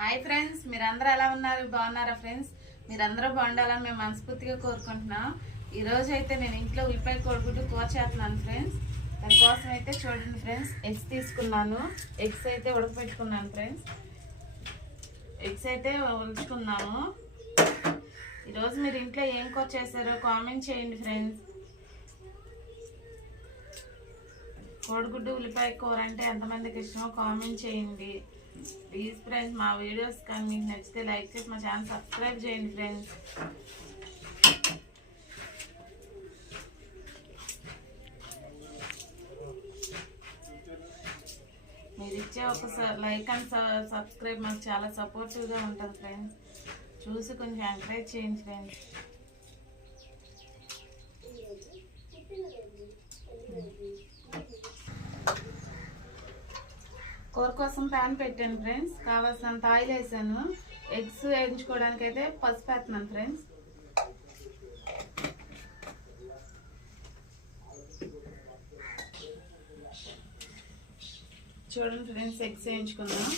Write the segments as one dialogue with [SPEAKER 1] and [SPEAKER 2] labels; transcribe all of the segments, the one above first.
[SPEAKER 1] Hi friends మీరందరూ ఎలా ఉన్నారు? బాగున్నారా ఫ్రెండ్స్ మీరందరూ బాగుండాలని మేము మనస్ఫూర్తిగా కోరుకుంటున్నాం. ఈరోజు అయితే నేను ఇంట్లో ఉల్లిపాయ కోడిగుడ్డు కూర చేస్తున్నాను ఫ్రెండ్స్ దానికోసం అయితే చూడండి ఫ్రెండ్స్ ఎగ్స్ తీసుకున్నాను. ఎగ్స్ అయితే ఉడకపెట్టుకున్నాను ఫ్రెండ్స్ ఎగ్స్ అయితే ఉడుచుకున్నాము ఈరోజు మీరు ఇంట్లో ఏం కూర చేశారో కామెంట్ చేయండి ఫ్రెండ్స్ కోడిగుడ్డు ఉల్లిపాయ కూర అంటే ఎంతమందికి ఇష్టమో కామెంట్ చేయండి. ప్లీజ్ ఫ్రెండ్స్ మా వీడియోస్ కానీ మీకు నచ్చితే లైక్ చేసి మా ఛానల్ సబ్స్క్రైబ్ చేయండి ఫ్రెండ్స్ మీరు ఇచ్చే ఒక లైక్ అండ్ సబ్స్క్రైబ్ మాకు చాలా సపోర్టివ్గా ఉంటుంది ఫ్రెండ్స్ చూసి కొంచెం ఎంకరేజ్ చేయండి ఫ్రెండ్స్ కూర కోసం ప్యాన్ పెట్టాను ఫ్రెండ్స్ కావాల్సినంత ఆయిల్ వేసాను. ఎగ్స్ వేయించుకోవడానికి అయితే పసుపు వేస్తున్నాను ఫ్రెండ్స్ చూడండి ఫ్రెండ్స్ ఎగ్స్ వేయించుకుందాం.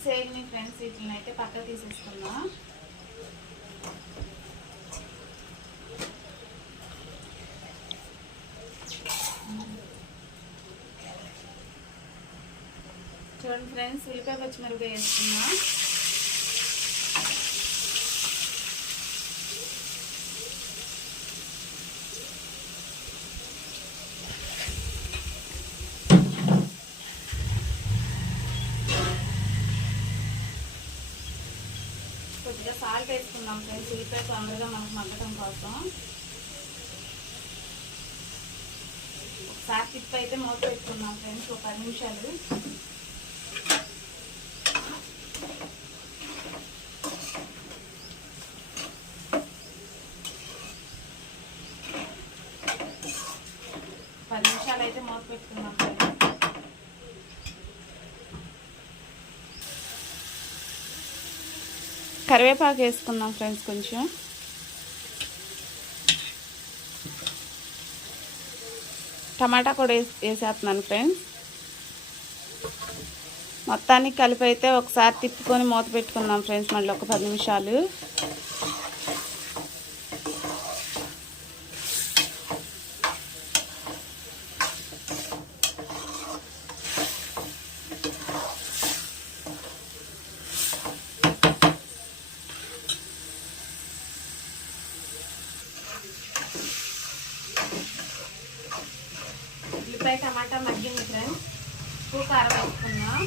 [SPEAKER 1] ఎగ్స్ వేగినాయి ఫ్రెండ్స్ వీటిని అయితే పక్క తీసేసుకున్నా చూడండి ఫ్రెండ్స్ ఉల్లిపాయ పచ్చిమిరపకాయ వేసుకుందాం కొద్దిగా సాల్ట్ వేసుకుందాం ఫ్రెండ్స్ ఉల్లిపాయ తొందరగా మనకు మగ్గటం కోసం. ఒకసారి తిప్పి అయితే మూత పెట్టుకుందాం ఫ్రెండ్స్ ఒక పది నిమిషాలు. పది నిమిషాలు అయితే మూత పెట్టుకుందాం ఫ్రెండ్స్ కరివేపాకు వేసుకుందాం ఫ్రెండ్స్ కొంచెం. టమాటా కూడా వేసి వేసేస్తున్నాను ఫ్రెండ్స్. మొత్తానికి కలిపి అయితే ఒకసారి తిప్పుకొని మూత పెట్టుకుందాం ఫ్రెండ్స్ మళ్ళీ ఒక పది నిమిషాలు ఉల్లిపాయ టమాటా మగ్గింది ఫ్రెండ్స్ ఉప్పు కారం వేసుకుందాం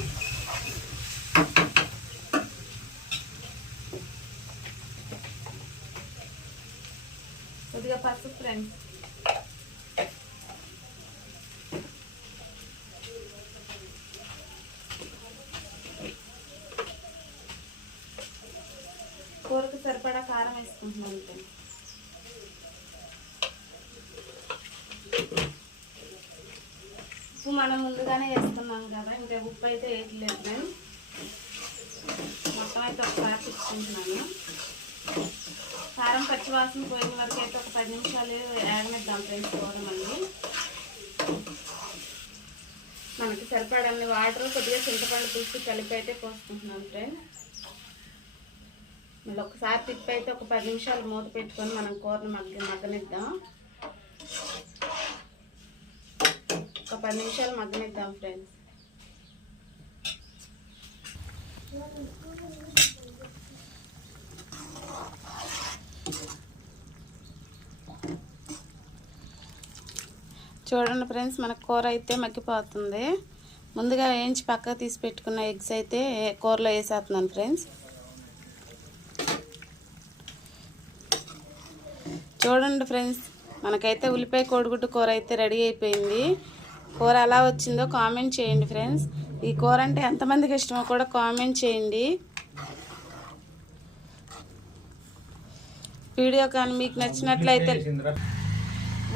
[SPEAKER 1] కొద్దిగా పసుపు ఫ్రెండ్స్ కూరకు సరిపడా కారం వేసుకుంటున్నాను ఫ్రెండ్స్ ఉప్పు మనం ముందుగానే వేసుకున్నాం కదా ఇంకా ఉప్పు అయితే వేయట్లేదు నేను మొత్తం అయితే ఒకసారి పిచ్చుకుంటున్నాను కారం పచ్చివాసన పోయిన వరకు అయితే ఒక పది నిమిషాలు యాగనిద్దాం ఫ్రెండ్స్ అండి. మనకి సరిపడన్ని వాటర్ కొద్దిగా చింతపండు పులుసు కలిపి అయితే పోసుకుంటున్నాం ఫ్రెండ్. మళ్ళీ ఒకసారి తిప్పి అయితే ఒక పది నిమిషాలు మూత పెట్టుకొని మనం కూరని మగ్గ మగ్గనిద్దాం ఒక పది నిమిషాలు మగ్గనిద్దాం ఫ్రెండ్స్ చూడండి ఫ్రెండ్స్ మన కూర అయితే మగ్గిపోతుంది. ముందుగా వేయించి పక్కకు తీసి పెట్టుకున్న ఎగ్స్ అయితే కూరలో వేసేస్తున్నాను ఫ్రెండ్స్ చూడండి ఫ్రెండ్స్ మనకైతే ఉల్లిపాయ కోడిగుడ్డు కూర అయితే రెడీ అయిపోయింది. కూర ఎలా వచ్చిందో కామెంట్ చేయండి ఫ్రెండ్స్. ఈ కూర అంటే ఎంతమందికి ఇష్టమో కూడా కామెంట్ చేయండి. వీడియో కానీ మీకు నచ్చినట్లయితే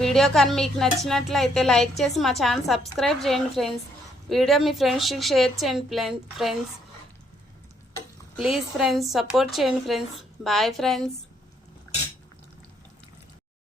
[SPEAKER 1] వీడియో కానీ మీకు నచ్చినట్లయితే లైక్ చేసి మా ఛానల్ సబ్స్క్రైబ్ చేయండి ఫ్రెండ్స్. వీడియో మీ ఫ్రెండ్స్కి షేర్ చేయండి friends friends. Please friends support చేయండి ఫ్రెండ్స్. Bye friends.